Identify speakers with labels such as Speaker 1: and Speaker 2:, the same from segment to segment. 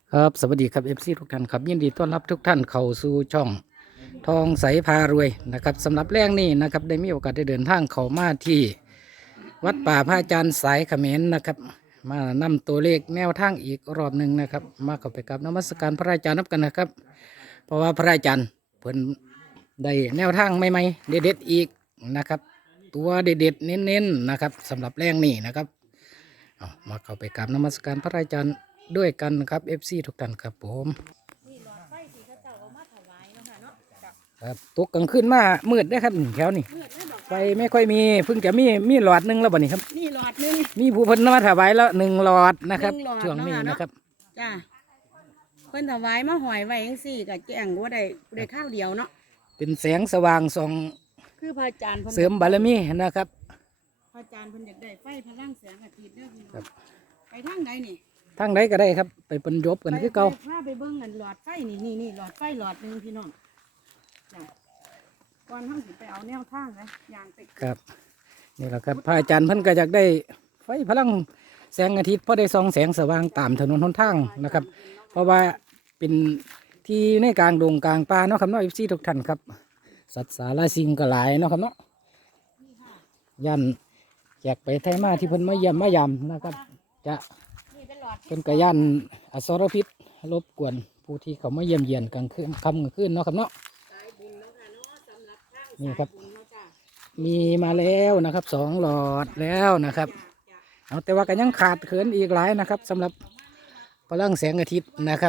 Speaker 1: ครับสวัสดีครับทุกท่านครับยินดีต้อนรับทุกท่านเข้าสู่ช่องทองใสพารวยนะครับสำหรับแรงนี้นะครับได้มีโอกาสได้เดินทางเข้ามาที่วัดป่าพระอาจารย์สายเขมรนะครับมานำตัวเลขแนวทางอีกรอบหนึ่งนะครับมาเข้าไปกับนมัสการพระอาจารย์นับกันนะครับเพราะว่าพระอาจารย์เพิ่นได้แนวทางใหม่ๆเด็ดๆอีกนะครับตัวเด็ดๆเน้นๆนะครับสำหรับแรงนี้นะครับเอามาเข้าไปกับนมัสการพระอาจารย์ด้วยกันนะครับทุกท่านครับผม
Speaker 2: นี่หลอดไฟที่เขาเจ้าเอามาถวายเนาะค่ะเนาะจ้ะ
Speaker 1: ครับตกกลางคืนมามืดได้อครับแถวนี้
Speaker 2: มืดเลยบอก
Speaker 1: ไฟไม่ค่อยมีเพิ่งจะมีหลอดหนึงแล้วบ่นี้ครับ
Speaker 2: นี่หลอดหนึง
Speaker 1: มีผู้เพิ่นมาถวายแล้วหนึ่งหลอดนะครับ
Speaker 2: หนึ่งหลอด
Speaker 1: ช่วงนี้
Speaker 2: เนาะ
Speaker 1: นะครับ
Speaker 2: จ้ะเพิ่นถวายมาหอยไว้จังซี่ก็แจ้งว่าได้ข้าวเดียวเนาะ
Speaker 1: เป็นแสงสว่างส่อง
Speaker 2: คือพระอาจารย์เพิ่น
Speaker 1: เสริมบารมีนะครับ
Speaker 2: พระอาจารย์เพิ่นอยากได้ไฟพลังแสงอาทิตย์เด้อพี่น้อ
Speaker 1: ครั
Speaker 2: ง
Speaker 1: บ
Speaker 2: ไปทางใดนี่
Speaker 1: ทางไหนก็ได้ครับไปบรรยบกันคือเก่า
Speaker 2: พาไปเบิ่งอันหลอดไฟนี่หลอดไฟหลอดหนึงพี่น้องจ้ะก่อนเฮาสิไปเอาแนวทางเลยอย่างไป
Speaker 1: ครับนี่แหละครับพระอาจารย์เพิ่นก็อยากได้ไฟพลังแสงอาทิตย์พอได้ส่องแสงสว่างตามถนนหนทางนะครับ เพราะว่าเป็นที่ในกลางดงกลางป่าเนาะครับเนาะทุกท่านครับสัตว์สารสิงก็หลายเนาะครับเนาะยันแจกไปไทยมาที่เพิ่นมาเยี่ยมมายามนะครับ จะ
Speaker 2: นี่เป็นหลอด
Speaker 1: เป็นกระยันอสรพิษรบกวนผู้ที่เขามาเยี่ยมเยียนกลางคืนค่ำกลางคืนเนาะครับเนาะ
Speaker 2: สายบุญเนาะค่ะเนาะสำหรับทาง
Speaker 1: นี่
Speaker 2: สาย
Speaker 1: ครับ
Speaker 2: บุญเนาะจ้ะ
Speaker 1: มีมาแล้วนะครับสองหลอดแล้วนะครับ
Speaker 2: จ้ะ
Speaker 1: เอาแต่ว่าก็ยังขาดเขินอีกหลายนะครับสำหรับพลังแสงอาทิตย์นะครับ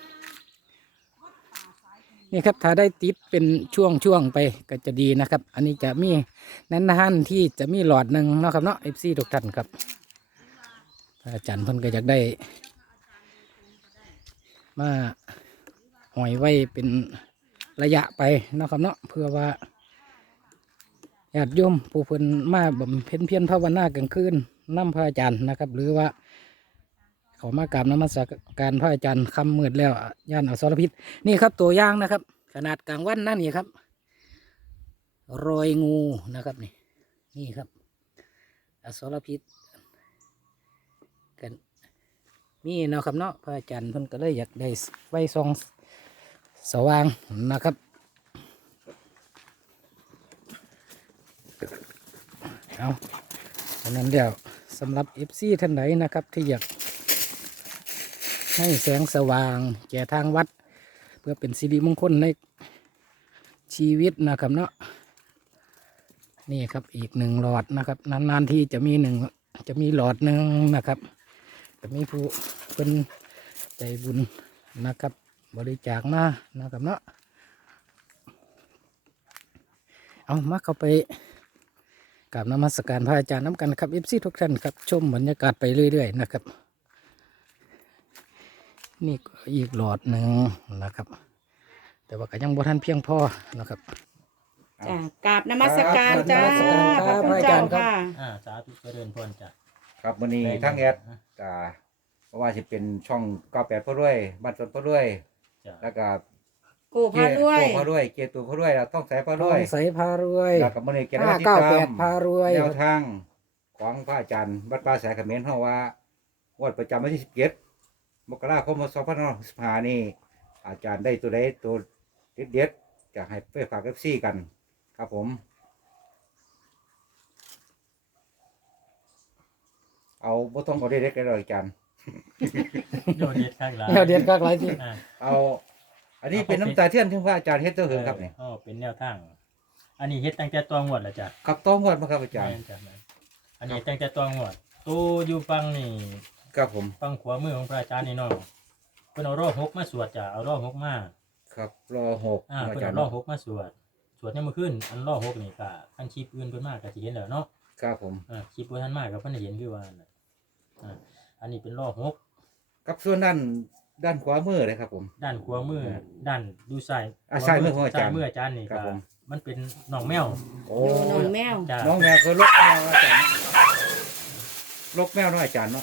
Speaker 1: นี่ครับถ้าได้ติดเป็นช่วงไปก็จะดีนะครับ อันนี้จะมีนานๆที่จะมีหลอดหนึ่งเนาะครับเนาะทุกท่านครับอาจารย์เพิ่นก็อยากได้มาหอยไว้เป็นระยะไปเนาะครับเนาะเพื่อว่าญาติโยมผู้เพิ่นมาบำเพ็ญเพียรภาวนากลางคืนนำพระอาจารย์นะครับ หรือว่าเขามากราบนมัสการพระอาจารย์คำมืดแล้วย่านอสรพิษนี่ครับตัวอย่างนะครับ ขนาดกลางวันนั่นนี่ครับ รอยงูนะครับนี่ครับอสรพิษกันนี่เนาะครับเนาะพระอาจารย์เพิ่นก็เลยอยากได้ไฟส่องสว่างนะครับเอาฉะนั้นเดี๋ยวสำหรับ ท่านไหนนะครับ ที่อยากให้แสงสว่างแก่ทางวัด เพื่อเป็นสิริมงคลในชีวิตนะครับเนาะนี่ครับอีกหนึ่งหลอดนะครับนานๆที่จะมีหลอดหนึ่งนะครับจะมีผู้เป็นใจบุญนะครับ บริจาคมานะครับเนาะเอามาเข้าไปกับนมัสการพระอาจารย์น้ำกันครับทุกท่านครับชมบรรยากาศไปเรื่อยๆนะครับนี่ก็อีกหลอดหนึ่งนะครับ แต่ว่าก็ยังบ่ทันเพียงพอนะครับ
Speaker 2: จ้ะกราบนมัสการจ้า
Speaker 1: นมัสการครับ
Speaker 2: พระคุณ
Speaker 1: พระอาจา
Speaker 2: เจ้าร
Speaker 1: ย์ครับ
Speaker 2: ค่ะ
Speaker 3: สาธุเจริญพรจ้ะ
Speaker 4: ครับวันนี้ทั้งแอดก็เพราะว่าจะเป็นช่อง98พ่อรวยบ้านสวนพ่อรวย
Speaker 3: จ้ะ
Speaker 4: แล้วก็
Speaker 2: กูพาด้วย
Speaker 4: โก้พ่อรวยเกียรติตูพ่อรวยเราต้องใส่พ่อ
Speaker 1: ท
Speaker 4: ร
Speaker 1: อ
Speaker 4: วย
Speaker 1: งใสพารวย
Speaker 4: แล้วก็มื้อนี้เกียรติมาติดตาม
Speaker 1: 598พารวย
Speaker 4: แนวทางของพระอาจารย์วัดป่าสายเขมรเฮาว่างวดประจำวันที่17มกราคม2565นี่อาจารย์ได้ตัวใดตัวเด็ดๆจะให้ไปฝาก FC กันครับผมเอาบ่ต้องเอาเด็ดๆกันเลยอาจารย์
Speaker 3: โยนเด็ดข้างหลัง
Speaker 1: แนวเดียดกักหลายที่
Speaker 3: อ่า
Speaker 4: เอาอันนี้เป็นน้ำตาเทียนที่พระอาจารย์เฮ็ดเจ้าเหิงครับนี่
Speaker 3: เป็นแนวทาง อันนี้เฮ็ดตั้งแต่ตัวงวดแล้วจ้ะ
Speaker 4: ครับต้องงวดมาครับอาจารย์
Speaker 3: แม่นจ้ะแม่นอันนี้ตั้งแต่ตัวงวดตู้อยู่ฟังนี่
Speaker 4: ครับผม
Speaker 3: ฟังขวามือของพระอาจารย์นี่เนาะเพิ่นเอารอบหกมาสวดจ้ะเอารอบหกมา
Speaker 4: ครับรอหก
Speaker 3: อา
Speaker 4: อา
Speaker 3: เพิ่น
Speaker 4: จาร
Speaker 3: เอา
Speaker 4: ย์
Speaker 3: รอบหกมาสวดเนี่ยามมื้อคืนอันรอบหกนี่ก็คันคลิปอื่นเพิ่นมาก็สิเห็นแล้วเนาะ
Speaker 4: ครับผม
Speaker 3: คลิปบ่ทันมาก็เพิ่นได้เห็นคือว่าน่ะอันนี้เป็นรอบหก
Speaker 4: ครับส่วนด้านขวามือเลยครับผม
Speaker 3: ด้านขวามือด้านดูซ้าย
Speaker 4: ซ้ายมือของอาจารย์
Speaker 3: ซ้มืออาจารย์นี่
Speaker 4: ครั
Speaker 3: ก็
Speaker 4: บผม
Speaker 3: มันเป็นน้องแมว
Speaker 4: โอ้
Speaker 2: อยู่หนองแมว
Speaker 3: จ้ะ
Speaker 4: น้องแมวคือลกแมวอาจารย์ลกแมวเน้อยอาจารย์เนาะ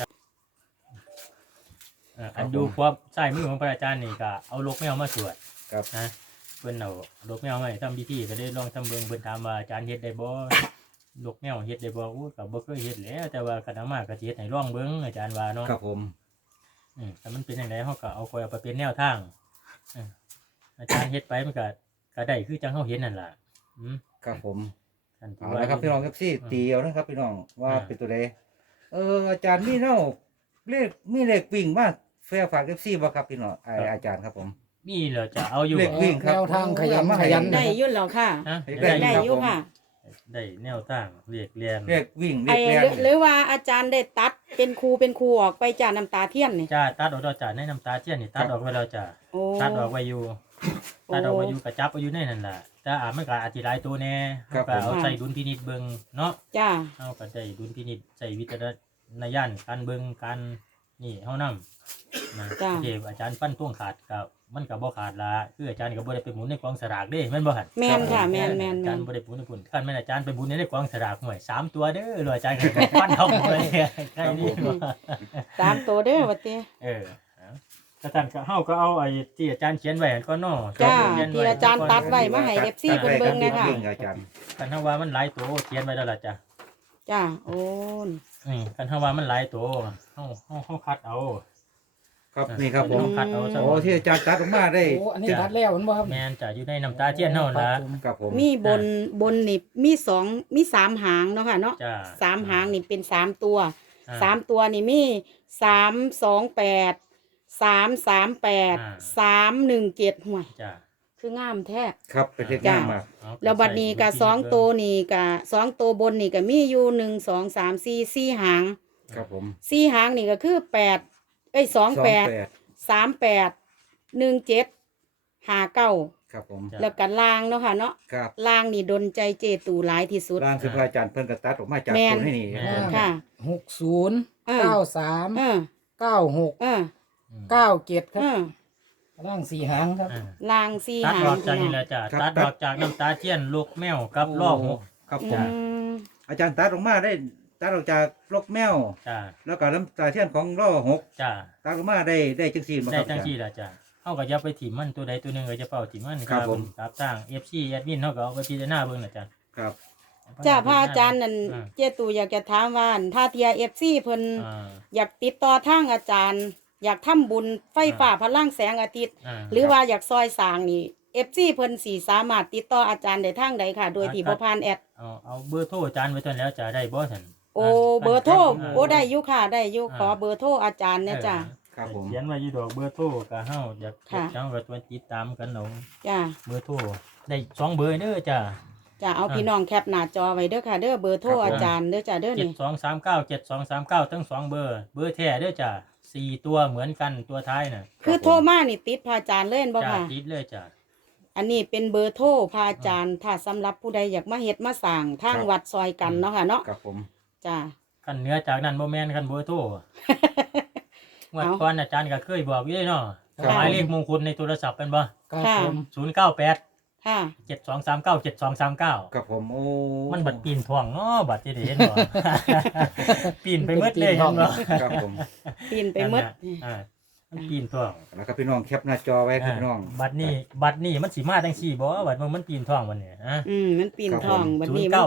Speaker 3: อันดูความซ้ายมือของพระอาจารย์นี่ก็เอาลกแมวมาสวด
Speaker 4: ครับ
Speaker 3: นะเพิ่นเอาลกแมวมาให้ทำพิธีก็ได้ลองทำเบิ่งเพิ่นถามว่าอาจารย์เฮ็ดได้บ่ลกแมวเฮ็ดได้บ่อู้ก็บ่เคยเฮ็ดแหล้วแต่ว่าคันเอามาก็สิเฮ็ดให้ลองเบิ่งอาจารย์ว่าเนาะ
Speaker 4: ครับผม
Speaker 3: แต่มันเป็นอย่างไรเขาก็เอาคอยเอาไปเป็นแนวทางอาจารย์เฮ็ดไปมันก็ได้คือจังเขาเห็นนั่นล่ะ
Speaker 4: ครับผม
Speaker 3: ท่านที่
Speaker 4: เอา
Speaker 3: ว่า
Speaker 4: ละครับพี่น้องครับซี่ตีเอานะครับพี่น้องว่าเป็นตัวใดอาจารย์มีเนาเลขวิ่งมาแฟร์ฝาก FC บ่ครับพี่น้องอาจารย์ครับผม
Speaker 3: มีเหรอจะเอาอยู่
Speaker 4: เลขวิ่งครับ
Speaker 1: แนวทางขยัน
Speaker 4: มา
Speaker 1: ข
Speaker 4: ให้
Speaker 1: ยัน
Speaker 2: ได้อยุ่นแล้วค่ะ
Speaker 3: ฮะ
Speaker 4: ได้
Speaker 2: ได้
Speaker 4: ครับ
Speaker 2: อยู่ค่ะ
Speaker 3: ได้แนวทางเรียกเรียน
Speaker 4: เลขวิ่งเล
Speaker 2: ไอ้
Speaker 4: ขแล่น
Speaker 2: หรือว่าอาจารย์ได้ตัดเป็นครูออกไปจากน้ำตาเทียนนี่
Speaker 3: จ้าตัดออกแล้วจ้าในน้ำตาเทียนนี่ตัดออกไว้แล้วจ้า
Speaker 2: โอ้
Speaker 3: ตัดออกไว้อยู่ตัดออกไว้อยู่กระจับไว้อยู่ในนั่นล่ะแต่มันก็อธิบายตัวแน่เขาก็เอาใส่ดุลพินิจเบิ่งเนาะ
Speaker 2: จ้า
Speaker 3: เอาก็ได้ดุลพินิจใส่วิจารณญาณการเบิ่งการนี่เฮานำนะเทพอาจารย์ฟันท่วงขาดก็มันก็บ่ขาดละคืออาจารย์ก็บ่ได้ไปหมุนในกองสลากเด้แม่นบ่หั่น
Speaker 2: แม่นค่ะแม่น
Speaker 3: อาจารย์บ่ได้หมุนในพุ่นคันแม่นอาจารย์ไปหมุนในกองสลากหน่วย3ตัวเด้อหรืออาจารย์ก็ฟันเท่าเลยใกล้นี่บ่
Speaker 2: ตามตัวเด้อวัดเต้
Speaker 3: ถ้าท่านก็เฮาก็เอาไอ้ที่อาจารย์เขียนไว้ก็เนาะ
Speaker 2: จ้า
Speaker 3: เขียน
Speaker 2: ที่อาจารย์ตัดไว้มาให้ FC เพิ่นเบิ่ง
Speaker 4: เล
Speaker 2: นะ
Speaker 4: ข
Speaker 2: คะ
Speaker 4: วิ่งอาจารย์
Speaker 3: คันเฮาว่ามันหลายตัวเขียนไว้แล้วล่ะจ้ะ
Speaker 2: จ้าโอ้น
Speaker 3: คันเฮาว่ามันหลายตัวเฮาคัดเอา
Speaker 4: ครับนี่ครับผม
Speaker 3: คัดเอาซะ
Speaker 4: โอ้ที่อาจารย์ตัดออกมาได้
Speaker 1: โอ้อันนี้ตัดแล้วเห็นบ่ครับ
Speaker 3: แม่นจะอยู่ในน้ำตาเทียนเฮาล่ะ
Speaker 4: ครับผม
Speaker 2: มีบนนี่มี3หางเนาะค่ะเนาะ
Speaker 3: จ้า
Speaker 2: 3หางนี่เป็น3ตัว
Speaker 3: อ่า
Speaker 2: 3ตัวนี่มี328 338 317ห่วย
Speaker 3: จ้า
Speaker 2: คืองามแท้
Speaker 4: ครับเป็นเลขงามมาก
Speaker 3: เอาไป
Speaker 2: แล้วบัดนี้ก็
Speaker 3: ใส่
Speaker 2: 2ตัวนี่ก็2ตัวบนนี่ก็มีอยู่1 2 3 4 4หาง
Speaker 4: ครับผม
Speaker 2: 4หางนี่ก็คือ28 38 17 59
Speaker 4: ครับผม
Speaker 3: จ้ะ
Speaker 2: แล้วก็ล่างเนาะค่ะเนาะ
Speaker 4: ครับ
Speaker 2: ล่างนี่ดนใจเจตูหลายที่สุด
Speaker 4: ร่างคือพระอาจารย์เพิ่นก็ตัดออกมาจาก
Speaker 2: แม่น
Speaker 4: ตัวนี้
Speaker 3: แม่
Speaker 4: นี่
Speaker 3: น
Speaker 2: ค่ะ
Speaker 1: 60
Speaker 2: เออ
Speaker 1: 93
Speaker 2: เออ
Speaker 1: 96
Speaker 2: เออ
Speaker 1: 97ค
Speaker 2: เอ
Speaker 1: รับ
Speaker 2: อ
Speaker 1: ร่าง4หางครับ
Speaker 3: อ่า
Speaker 2: ล่างสี่
Speaker 3: ตัด
Speaker 2: หา
Speaker 3: อง อกจากนี่แหละจ้ะตัดออกจากน้ำตาเทียนลูกแมวกับล่อหก
Speaker 4: ครับผ
Speaker 2: อื
Speaker 4: ม
Speaker 2: ม
Speaker 4: อาจารย์ตัดออกมาได้ตัดออกจากลกแมว
Speaker 3: จ้า
Speaker 4: แล้วก็ลำตาเทียนของล่อหก
Speaker 3: จ้า
Speaker 4: ตัดออกมาได้จังซี่บ่ค
Speaker 3: ได้
Speaker 4: รับ
Speaker 3: จัง
Speaker 4: อาจาร
Speaker 3: ซี่
Speaker 4: ย์
Speaker 3: ล่ะจ้ะเฮาก็อย่าไปถิ่มมันตัวใดตัวหนึงก็จะเป่าถิ่มมัน
Speaker 4: ครับผม
Speaker 3: ครับสร้าง FC แอดมินเฮาก็เอาไปพิจารณาเบิ่งน่ะจ้ะ
Speaker 4: ครับ
Speaker 2: จ้าพระอาจารย์นั่น
Speaker 3: อ่า
Speaker 2: เจตูอยากจะถามว่าถ้าเทียFC เพิ่น
Speaker 3: อ่า
Speaker 2: อยากติดต่อทางอาจารย์ อยากทำบุญไฟฟ้าพลังแสงอาทิตย์
Speaker 3: า
Speaker 2: หรือว่าอยากซอยสร้างนี่ FC เพิ่นสิสามารถติดต่ออาจารย์ได้ทางใดค่ะ โดยที่บ่ผ่านแอด
Speaker 3: เอาเบอร์โทรอาจารย์ไว้ตอนแล้วจะได้บ่ซั่น
Speaker 2: โอ้เบอร์โทรโอ้ได้อยู่ค่ะได้อยู่ขอเบอร์โทรอาจารย์เนี่ยจ้า
Speaker 4: ครับผม
Speaker 3: เขียนไว้อยู่ดอกเบอร์โทรก็เฮาอยาก
Speaker 2: ค่ะ
Speaker 3: จังก็ตัวติดตามกันเอา
Speaker 2: จ้า
Speaker 3: เบอร์โทรได้2เบอร์เด้อจ้ะ
Speaker 2: จ้าเอาพี่น้องแคปหน้าจอไว้เด้อค่ะเด้อเบอร์โทรอาจารย์เด้อจ้าเด้อนี่
Speaker 3: 7239ทั้ง2เบอร์เบอร์แท้เด้อจ้ะ4ตัวเหมือนกันตัวท้ายน่ะ
Speaker 2: คือโทรมานี่ติดพระอาจารย์เล่นบ่
Speaker 3: จ้ะ
Speaker 2: ค่ะ
Speaker 3: ติดเลยจ้ะ
Speaker 2: อันนี้เป็นเบอร์โทรพระอาจารย์ ถ้าสำหรับผู้ใดอยากมาเฮ็ดมาสร้างทางวัดซอยกันเนาะค่ะเนาะ
Speaker 4: ครับผม
Speaker 2: จ้า
Speaker 3: คันเหนือจากนั้นบ่แม่นคันเบอร์โทร งวด
Speaker 2: เอา
Speaker 3: ก่อนอาจารย์ก็เคยบอกอยู่เลยเนาะ
Speaker 1: ครับ
Speaker 3: หมายเลขมงคลในโทรศัพท์เป็นบ่
Speaker 1: ครับ
Speaker 2: ค่ะ
Speaker 1: ผม
Speaker 3: 098
Speaker 2: ค่ะ
Speaker 3: 7239 7239
Speaker 4: ครับผมโอ้
Speaker 3: มันบัดปีนท่วงเนาะบัดที่ได้เห็นบ่ ปีนไปหมดเลยเห็นบ่
Speaker 4: ครับผม
Speaker 2: ปีนไปหมด
Speaker 3: อ่ามันปีนท่วง
Speaker 4: แล้วครับพี่น้องแคปหน้าจอไว้ครับพี่น้อง
Speaker 3: บัดนี้มันสิมาจังซี่บ่บัดมันปีนท่วงวันนี้ฮะ
Speaker 2: มันปีน
Speaker 4: ครับ
Speaker 2: ทอง
Speaker 4: ผม
Speaker 2: บัดนี้มัน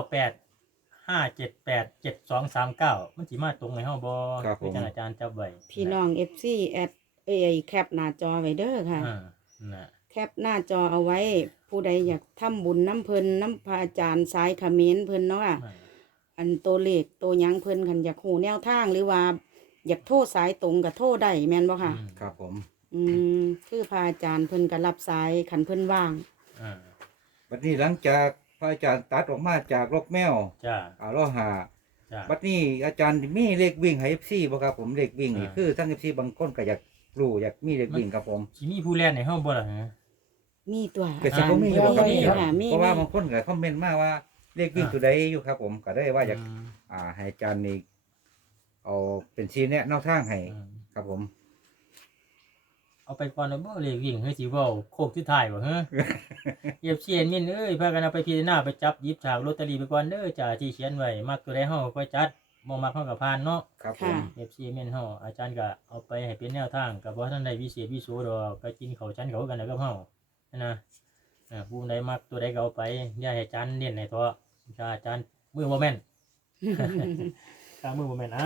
Speaker 3: 0985787239มันสิมาตรงให้เฮาบ่
Speaker 4: ครับผม
Speaker 3: ที่อาจารย์จับไว้
Speaker 2: พี่น้อง FC แอดแคปหน้าจอไว้เด้อค่ะ
Speaker 3: อ่าน่ะ
Speaker 2: แคปหน้าจอเอาไว้ ผู้ใดอยากทำบุญน้ำเพิ่นน้ำพระอาจารย์สายเขมรเพิ่นเนาะค่ะ อันตัวเลขตัวหยังเพิ่นคันอยากหูแนวทางหรือว่า อยากโทรสายตรงก็โทรได้แม่นบ่ค่ะ
Speaker 4: ครับผม
Speaker 2: คือพระอาจารย์เพิ่นก็รับสายคันเพิ่นว่าง
Speaker 3: อ่า
Speaker 4: บัดนี้หลังจากพระอาจารย์ตัดออกมาจากลกแมว
Speaker 3: จ้า
Speaker 4: ล่อหา
Speaker 3: จ้า
Speaker 4: บัดนี้อาจารย์มีเลขวิ่งให้ FC บ่ครับผมเลขวิ่งนี่
Speaker 3: อ่า
Speaker 4: คือทั้ง FC บางคนก็อยากรู้อยากมีเลขวิ่งครับผม
Speaker 3: สิมีผู้แล่นให้เฮาบ่ล่ะฮะ
Speaker 2: มีตัว
Speaker 4: ก็สิบ่มีอยู่ครับ
Speaker 2: มี
Speaker 4: ครับ
Speaker 2: ค่ะมี
Speaker 4: เพราะว่าบางคนก็คอมเมนต์มาว่าเลขวิ่ง
Speaker 3: อ่า
Speaker 4: ตัวใดอยู่ครับผมก็ได้ว่าอยากให้อาจารย์นี่เอาเป็นชี้แนะแนวทางให้
Speaker 3: อืม
Speaker 4: ครับผม
Speaker 3: เอาไปก่อนแล้วบ่เลยวิ่งเฮ้ยสิเว้าโคกสุดท้ายบ่ฮะ FC เอ็นมินเอ้ยพากันเอาไปพิจารณาไปจับหยิบฉากลอตเตอรี่ไปก่อนเด้อจ้าที่เขียนไว้มักตัวใดเฮาก็จัดบ่มักเฮาก็ผ่านเนาะ
Speaker 4: ครับผ
Speaker 2: ค่ะ
Speaker 4: ม
Speaker 3: FC เม่นเฮาอาจารย์ก็เอาไปให้เป็นแนวทางก็บ่ทันได้วิเศษวิโสดอกก็กินข้าวชั้นเขากันแล้วกับเฮานะผู้ใดมักตัวใดก็เอาไปอย่าให้อาจารย์เน้นให้เถาะถ้าอาจารย์มือบ่แม่น ถ้ามือบ่แม่น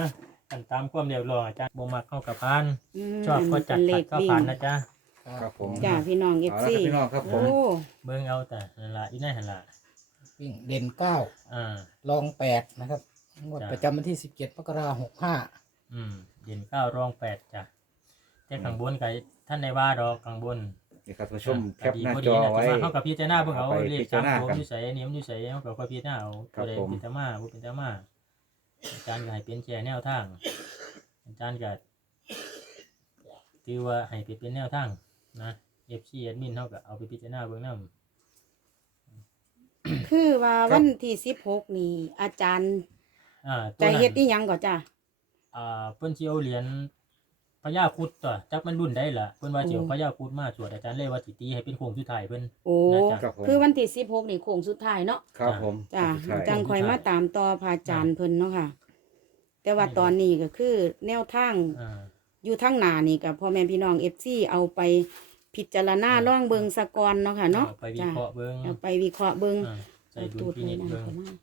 Speaker 3: กันตามความเรียบร้อยอาจารย์บ่มักเข้ากับพาน
Speaker 2: ม
Speaker 3: ชอบก็จัด
Speaker 2: เล
Speaker 3: ขัด
Speaker 2: ข
Speaker 3: ก็
Speaker 2: วิ่
Speaker 3: ผ่าน
Speaker 2: ง
Speaker 3: นะจ๊ะ
Speaker 4: ครับผม
Speaker 2: จ้าพี่น้อง
Speaker 4: เอาละ
Speaker 2: FC
Speaker 4: ครับพี่น้องครับผม
Speaker 2: โอ้
Speaker 3: เบิ่งเอาแต่นั่นล่ะอีนั่นหั่นล่ะ
Speaker 1: วิ่งเด่นเก้า
Speaker 3: อ่า
Speaker 1: รองแปดนะครับงวด
Speaker 3: จ้ะ
Speaker 1: ประจำวันที่17 มกราคม
Speaker 3: เด่น9รอง8จ้ะแต่ข้างบนก็ท่านได้ว่าดอกข้างบน
Speaker 4: นี่ครับท่านผู้ชมแคป
Speaker 3: ดี
Speaker 4: หน้า
Speaker 3: บ่
Speaker 4: จ
Speaker 3: ดี
Speaker 4: อ
Speaker 3: นะ
Speaker 4: ไว้
Speaker 3: แต่ว่าเฮากับพิจารณาเบิ่งเอา
Speaker 4: เอาไป
Speaker 3: เลข
Speaker 4: พิจารณา
Speaker 3: 3ตัว
Speaker 4: กัน
Speaker 3: อยู่ไสอันนี้มันอยู่ไสเฮาก็ค่อยพิจารณาเอา
Speaker 4: ครั
Speaker 3: ตัว
Speaker 4: บ
Speaker 3: ใด
Speaker 4: ผม
Speaker 3: เป็นตามาบ่เป็นตามาอาจารย์ก็ให้เป็นแค่แนวทางอาจารย์ก็ถือว่าให้เป็นแนวทางนะ FC แอดมินเฮาก็เอาไปพิจารณาเบิ่งนำ
Speaker 2: คือว่าวันที่16นี่ อาจารย์
Speaker 3: ตัว
Speaker 2: จะ
Speaker 3: นั้น
Speaker 2: เฮ็ดอีหยังก่อนจ้า
Speaker 3: เพิ่นสิเอาเหรียญพญาครุฑตัวจักมันรุ่นได้ล่ะเพิ่นว่าสิเอา
Speaker 2: โอ้
Speaker 3: พญาครุฑมาสวดอาจารย์เลยว่าสิตีให้เป็นโค้งสุดท้ายเพิ่น
Speaker 2: โอ้
Speaker 3: น่าจะ
Speaker 4: ครับผม
Speaker 2: คือวันที่16นี่โค้งสุดท้ายเนาะ
Speaker 4: ครับผม
Speaker 2: จ้า
Speaker 4: สุดท้าย
Speaker 2: จังคอยมาตามต่อพระอาจารย์เพิ่นเนาะค่ะ แต่ว่าตอนนี้ก็คือแนวทาง
Speaker 3: อ่า
Speaker 2: อยู่ทางหน้านี่กับพ่อแม่พี่น้อง FC เอาไปพิจารณาล่องเบิงสะกอนเนาะค่ะเนาะ
Speaker 3: อไปวิ
Speaker 2: จ้า
Speaker 3: เคราะห์เบิ่ง
Speaker 2: เอาไปวิเคราะห์เบิง
Speaker 3: ใส่ดุลพินิจเบิ่ง
Speaker 2: มา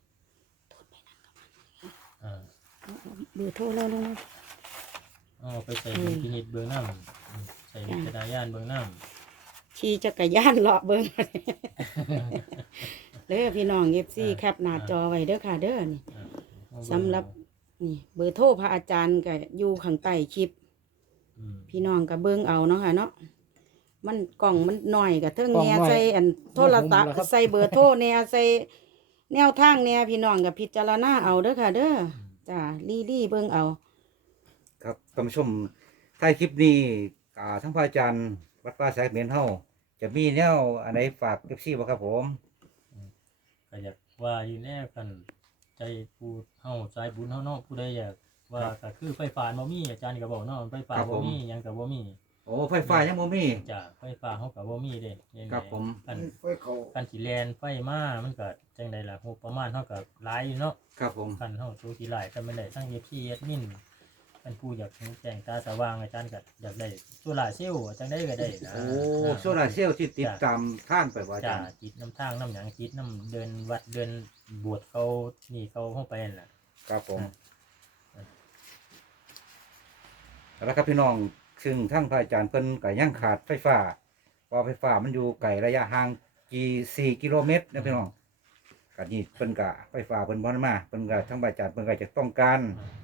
Speaker 3: อ่า
Speaker 2: เบอร์โทรเราลงมา
Speaker 3: เอาไปใส่ดุลพินิจเบิ่งนำใส่วิจารณญาณเบิ่งนำ
Speaker 2: ขี่จักรยานเลาะเบิง เด้อพี่น้อง FC แคปหน้าจอไว้เด้อค่ะเด้อนี่ สำหรับ นี่เบอร์โทรพระอาจารย์ก็อยู่ข้างใต้คลิป พี่น้องก็เบิ่งเอาเนาะค่ะเนาะมันกล่องมันหน่อยก็เทิง
Speaker 1: กล่อง
Speaker 2: แหน่
Speaker 1: น้อย
Speaker 2: ใส่อันโทรศัพท์
Speaker 1: บ่ผมเหรอครับ
Speaker 2: ใส่เบอร์โทรแหน่ใส่แนวทางแหน่พี่น้องก็พิจารณาเอาเด้อค่ะเด้อจ้าลี่เบิ่งเอา
Speaker 4: ครับท่านผู้ชมท้ายคลิปนี้ทั้งพระอาจารย์วัดป่าสายเขมรเฮาจะมีแนวอันไหนฝาก FC บ่ครับผม
Speaker 3: ก็อยากว่าอยู่แน่กันใจผู้เฮาสายบุญเฮาเนาะผู้ใดอยากว่าก็คือไฟฟ้าบ่มีอาจารย์ก็บอกเนาะไฟฟ้าบ่มีหยังก็บ่มี
Speaker 4: โอ้ไฟฟ้ายังบ่มี
Speaker 3: จ้ะไฟฟ้าเฮาก็บ่มีเด้ยังไง
Speaker 4: ครับผม
Speaker 3: กันสิแลนไฟมามันก็จังได๋ล่ะงบประมาณเฮาก็หลายอยู่เนาะ
Speaker 4: ครับผม
Speaker 3: คันเฮาสู้สิหลายกันไม่ได้ทั้ง FC แอดมินกันผู้อยากเห็นแจ้งตาสว่างอาจารย์ก็อยากได้โซล่าร์เซลล์จังได๋ก็ได้นะ
Speaker 4: โอ้โซลาร์เซลล์ที่ติดตามทางไปบ่อา
Speaker 3: จ้ะ
Speaker 4: จารย์
Speaker 3: จิตน้ำทางน้ำหยังจิตน้ำเดินวัดเดินบวชเขานี่เขาเข้าไปนั่นล่ะ
Speaker 4: ครับผมแล้วครับพี่น้องซึ่งทั้งพระอาจารย์เพิ่นก็ยังขาดไฟฟ้าเพราะไฟฟ้ามันอยู่ไกลระยะห่าง4กิโลเมตรนะพี่น้องก็นี่เพิ่นก็ไฟฟ้าเพิ่นบ่ได้มาเพิ่นก็ทั้งพระอาจารย์เพิ่นก็จะต้องการ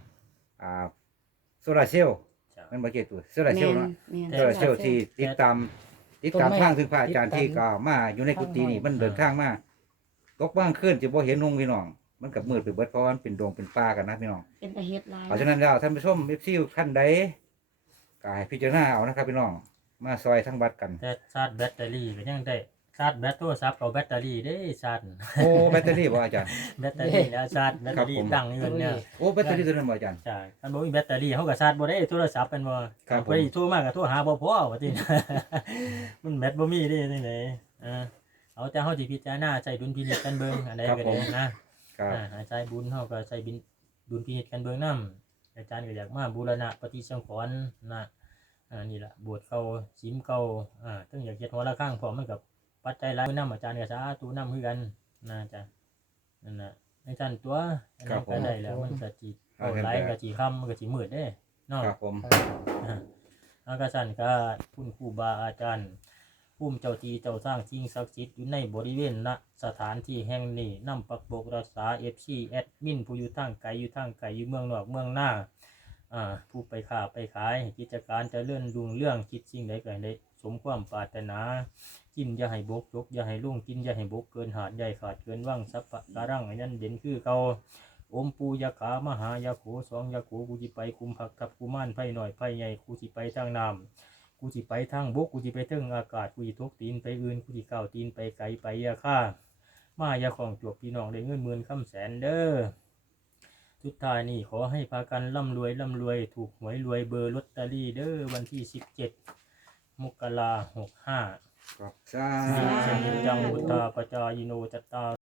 Speaker 4: โซลาร์เซลล์
Speaker 3: จ้ะ
Speaker 4: มันบ่เกี่ยวตัวโซลาร์เซลล์เนาะ
Speaker 2: แม่น
Speaker 4: โซลาร์เซลล์ที่ติดตามทางถึงพระอาจารย์ที่ก็มาอยู่ในกุฏินี่มันเดินทางมาตกบ้างขึ้นจะบ่เห็นนงพี่น้อง มันกับมืดไปเบิดเพราะว่ามันเป็นดงเป็นป่ากันนะพี่น้อง
Speaker 2: เป็นตาเฮ็ดหลาย
Speaker 4: เพราะฉะนั้นแล้วท่านผู้ชม FC ท่านใดก็ให้พิจารณาเอานะครับพี่น้องมาซอยทั้งบัดกัน
Speaker 3: แต่ชาร์จแบตเตอรี่ก็ยังได้ชาร์จแบตโทรศัพท์เอาแบตเตอรี่ได้ชาร์จ
Speaker 4: โอ้แบตเตอรี่บ่อาจารย์
Speaker 3: แบตเตอรี่แล้วชาร์จแบตเตอรี่
Speaker 4: ครับผม
Speaker 3: ตั้งอยู่เนี่ย
Speaker 4: โอ้แบตเตอรี่ตัวนั้นบ่อาจารย์
Speaker 3: จ้ะคันบ่มีแบตเตอรี่เฮาก็ชาร์จบ่ได้โทรศัพท์เป็นบ่
Speaker 4: ครับผม
Speaker 3: ไปโทรมาก็โทรหาบ่พอว่าติ มันแบตบ่มีเด้จังได๋เอาแต่เฮาสิพิจารณาใช้ดุลพินิจกันเบิ่งอันใดก็ได้นะครับ หาใจบุญเฮาก็ใช้บินดุลพินิจกันเบิ่งนำอาจารย์ก็อยากมาบูรณะปฏิสังขรณ์นะนี่ล่ะบวชเขาศีลเก่าถึงอยากเฮ็ดหัวละข้างพร้อมมันกับปัจจัยหลายนำอาจารย์ก็สาธุนำคือกันนะจ้ะนั่นน่ะในท่านตัวอันนั้นก็ได้แล้วมันก็สิเอาหลายก็สิค่ำมันก็สิมืดเด้เนาะ
Speaker 4: ครับผม
Speaker 3: อากาสันก็คุณครูบาอาจารย์ผู้เจ้าที่เจ้าสร้างสิ่งศักดิ์สิทธิ์อยู่ในบริเวณณสถานที่แห่งนี้นำปักบกรักษาFC แอดมินผู้อยู่ทางไกลอยู่เมืองนอกเมืองหน้าผู้ไปค้าไปขายกิจการเจริญรุ่งเรื่องคิดสิ่งใดก็ให้ได้สมความปรารถนากินอย่าให้บกยกอย่าให้ลุ่งกินอย่าให้บกเกินหาดใหญ่ขาดเกินว่างสัพพะการังอันนั้นเด่นคือเก่าอมปูยาขามหายาโขสองยาโขกูจิไปคุมผักทับกุมารไผ่หน่อยไผ่ใหญ่กูจิไปทางน้ำกูจิไปทางบกกูจิไปเทิงอากาศกูจิทกตีนไปอื่นกูจิก้าวตีนไปไกลไปยาค่ามายาของจวบพี่น้องได้เงินหมื่นคำแสนเด้อสุดท้ายนี่ขอให้พากันร่ำรวยถูกหวยรวยเบอร์ลอตเตอรี่เด้อวันที่17 มกราคม 65
Speaker 4: ครับสา
Speaker 3: สิ
Speaker 4: ธุ
Speaker 3: จังวุตาปจายโนจตตา